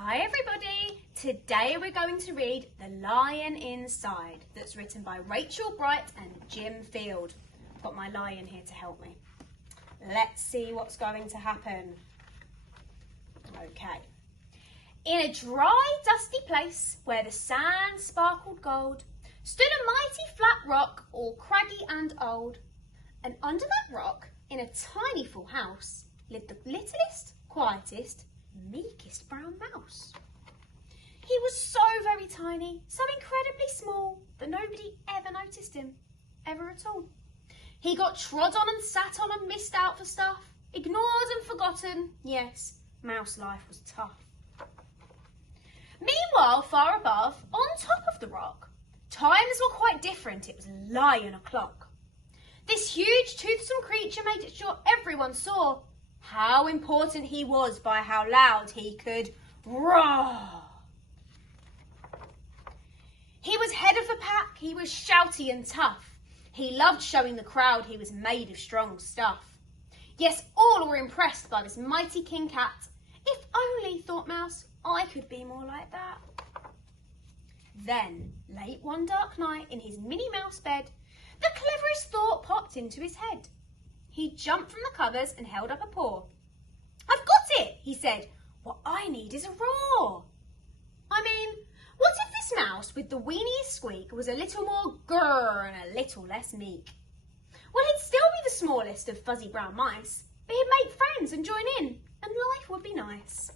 Hi everybody! Today we're going to read The Lion Inside, that's written by Rachel Bright and Jim Field. I've got my lion here to help me. Let's see what's going to happen. Okay. In a dry, dusty place where the sand sparkled gold, stood a mighty flat rock, all craggy and old. And under that rock, in a tiny full house, lived the littlest, quietest, meekest brown mouse. He was so very tiny, so incredibly small, that nobody ever noticed him, ever at all. He got trod on and sat on and missed out for stuff, ignored and forgotten. Yes, mouse life was tough. Meanwhile, far above, on top of the rock, times were quite different. It was lion o'clock. This huge, toothsome creature made sure everyone saw how important he was by how loud he could roar. He was head of the pack, he was shouty and tough. He loved showing the crowd he was made of strong stuff. Yes, all were impressed by this mighty king cat. If only, thought Mouse, I could be more like that. Then, late one dark night in his Minnie Mouse bed, the cleverest thought popped into his head. He jumped from the covers and held up a paw. "I've got it," he said. "What I need is a roar." I mean, what if this mouse with the weeniest squeak was a little more grrr and a little less meek? Well, he'd still be the smallest of fuzzy brown mice, but he'd make friends and join in, and life would be nice.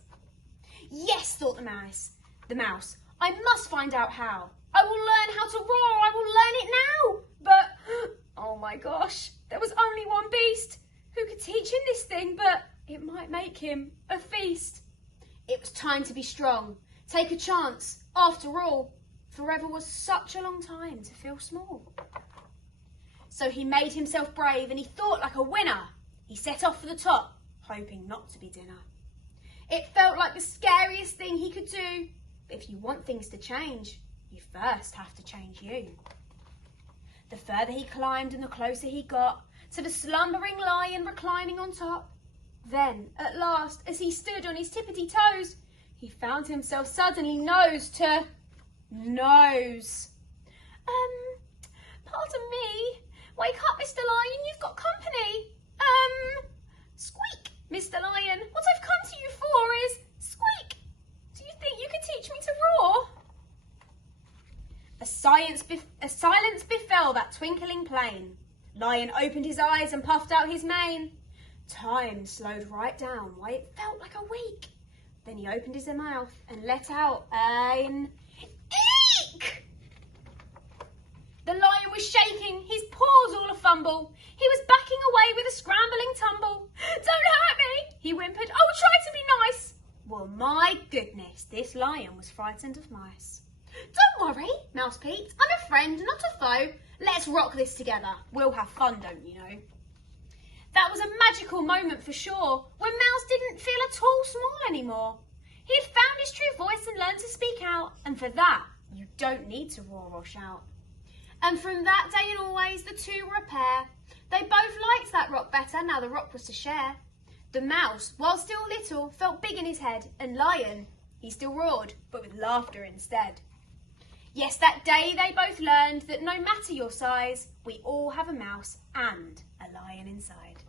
Yes, thought the mouse, I must find out how. I will learn how to roar, I will learn it now. But, oh my gosh, there was only one beast who could teach him this thing, but it might make him a feast. It was time to be strong, take a chance. After all, forever was such a long time to feel small. So he made himself brave and he thought like a winner. He set off for the top, hoping not to be dinner. It felt like the scariest thing he could do. But if you want things to change, you first have to change you. The further he climbed and the closer he got to the slumbering lion reclining on top. Then, at last, as he stood on his tippity toes, he found himself suddenly nose to nose. Pardon me. Wake up, Mr. Lion, you've got company. Squeak, Mr. Lion. What I've come to you for is squeak. Do you think you can teach me to roar? A silence befell that twinkling plain. Lion opened his eyes and puffed out his mane. Time slowed right down, why it felt like a week. Then he opened his mouth and let out an eek! The lion was shaking, his paws all a fumble. He was backing away with a scrambling tumble. "Don't hurt me," he whimpered. "I will try to be nice." Well, my goodness, this lion was frightened of mice. "Don't worry," Mouse peeped. "I'm a friend, not a foe. Let's rock this together. We'll have fun, don't you know?" That was a magical moment for sure, when Mouse didn't feel at all small anymore. He had found his true voice and learned to speak out, and for that, you don't need to roar or shout. And from that day and always, the two were a pair. They both liked that rock better, now the rock was to share. The mouse, while still little, felt big in his head, and Lion, he still roared, but with laughter instead. Yes, that day they both learned that no matter your size, we all have a mouse and a lion inside.